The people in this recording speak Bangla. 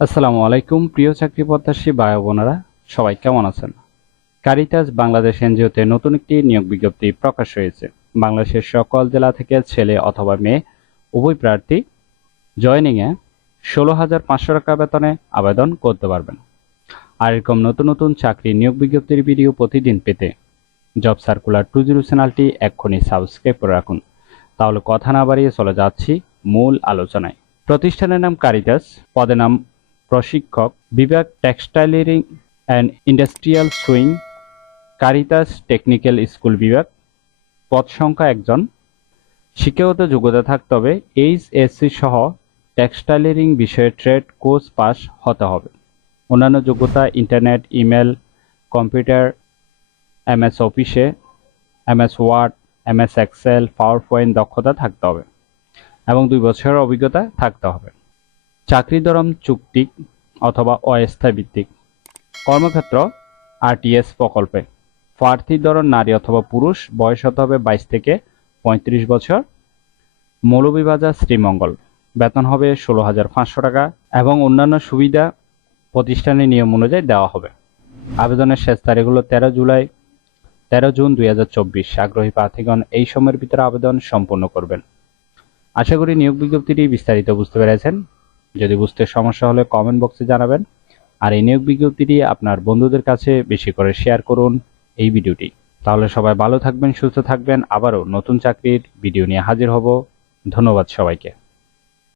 আসসালামু আলাইকুম, প্রিয় চাকরি প্রত্যাশী ভাই বোনেরা। সবাই কেমন আছেন? কারিতাস বাংলাদেশ এনজিওতে নতুন একটি নিয়োগ বিজ্ঞপ্তি প্রকাশ হয়েছে। বাংলাদেশের সকল জেলা থেকে ছেলে অথবা মেয়ে, উভয় প্রার্থী জয়নিংয়ে ষোলো হাজার পাঁচশো টাকা বেতনে আবেদন করতে পারবেন। আর এরকম নতুন নতুন চাকরি নিয়োগ বিজ্ঞপ্তির ভিডিও প্রতিদিন পেতে জব সার্কুলার টু জিরো চ্যানেলটি এক্ষুনি সাবস্ক্রাইব করে রাখুন। তাহলে কথা না বাড়িয়ে চলে যাচ্ছি মূল আলোচনায়। প্রতিষ্ঠানের নাম কারিতাস পদের নাম প্রশিক্ষক বিভাগ textiling and industrial sewing, Caritas technical school বিভাগ। পদ সংখ্যা একজন। শিক্ষাগত যোগ্যতা থাকতে হবে। এইচ এইচএসসি সহ টেক্সটাইলিং বিষয়ে ট্রেড কোর্স পাস হতে হবে। অন্যান্য যোগ্যতা ইন্টারনেট, ইমেল, কম্পিউটার, এমএস অফিসে, MS Word, MS Excel PowerPoint দক্ষতা থাকতে হবে এবং দুই বছরের অভিজ্ঞতা থাকতে হবে। চাকরি দরম চুক্তি অথবা অস্থায়ী ভিত্তিক কর্মক্ষেত্র আরটিএস প্রকল্পে। প্রার্থী ধরন নারী অথবা পুরুষ, বয়স হতে হবে বাইশ থেকে পঁয়ত্রিশ বছর। মৌলভীবাজার শ্রীমঙ্গল। বেতন হবে ষোলো হাজার পাঁচশো টাকা এবং অন্যান্য সুবিধা প্রতিষ্ঠানের নিয়ম অনুযায়ী দেওয়া হবে। আবেদনের শেষ তারিখ হলো তেরো জুলাই, তেরো জুন দুই হাজার চব্বিশ। আগ্রহী প্রার্থীগণ এই সময়ের ভিতরে আবেদন সম্পূর্ণ করবেন। আশা করি নিয়োগ বিজ্ঞপ্তিটি বিস্তারিত বুঝতে পেরেছেন। যদি বুঝতে সমস্যা হলে কমেন্ট বক্সে জানাবেন। আর এই নিয়োগ বিজ্ঞপ্তিটি আপনার বন্ধুদের কাছে বেশি করে শেয়ার করুন এই ভিডিওটি। তাহলে সবাই ভালো থাকবেন, সুস্থ থাকবেন, আবারও নতুন চাকরির ভিডিও নিয়ে হাজির হব। ধন্যবাদ সবাইকে।